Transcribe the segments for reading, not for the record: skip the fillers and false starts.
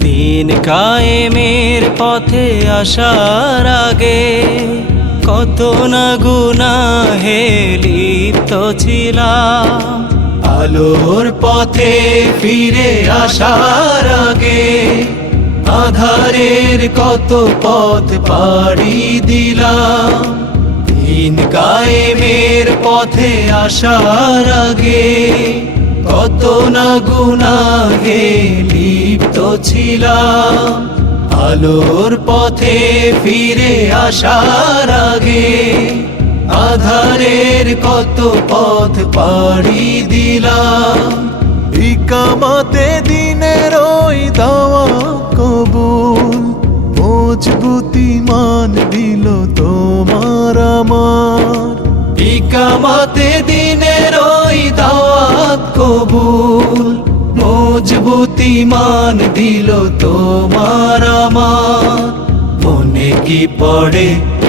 দিন কায়েমের পথে আসার আগে কত না গুনাহে লিপ্ত ছিলাম। আলোর পথে ফিরে আসার আগে আধারের কত পথ পাড়ি দিলাম। দিন কায়েমের পথে আসার আগে কত না গুনাহে লিপ্ত ছিলাম। আলোর পথে ফিরে আসার আগে আধারের কত পথ পাড়ি দিলাম। ইকামতে দিনের ওই দাওয়াত কবুল, মজবুতি মান দিল তোমার আমার। ইকামতে দিনের ওই দাওয়াত কবুল, মজবুতি মান দিল তোমার আমার। মনে কি পড়ে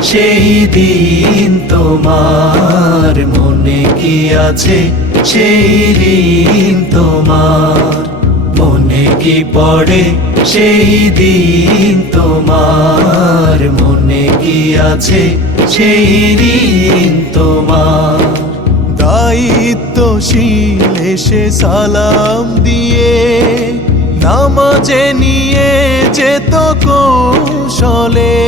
সেই দিন তোমার, মনে কি আছে সেই ঋণ তোমার। মনে কি পড়ে সেই দিন তোমার, মনে কি আছে সেই ঋণ তোমার। দায়িত্বশীল এসে সালাম দিয়ে নামাজে নিয়ে যেত কৌশলে।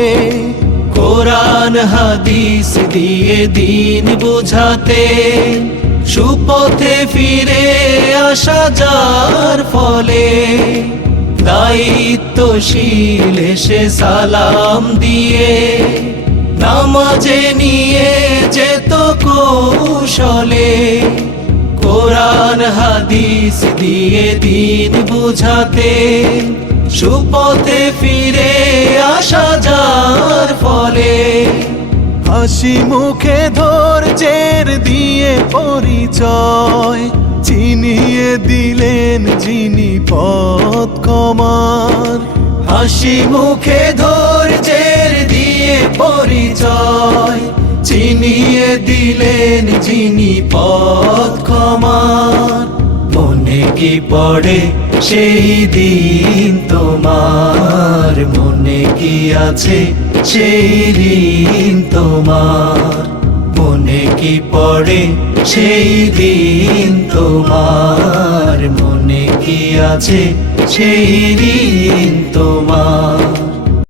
কোরআন হাদিস দিয়ে দিন বুঝাতে সুপথে ফিরে আসা যার ফলে। দায়িত্বশীল এসে সালাম দিয়ে নামাজে নিয়ে যেত কৌশলে। কোরআন হাদিস দিয়ে দিন বুঝাতে সুপথে ফিরে আসা যার ফলে। হাসি মুখে ধৈর্যের দিয়ে পরিচয় চিনিয়ে দিলেন যিনি পথ ক্ষমার। হাসি মুখে ধৈর্যের দিয়ে পরিচয় চিনিয়ে দিলেন যিনি পথ ক্ষমার। মনে কি পড়ে সেই দিন তোমার, মনে কি আছে সেই ঋণ তোমার। মনে কি পড়ে সেই দিন তোমার, মনে কি আছে সেই ঋণ তোমার।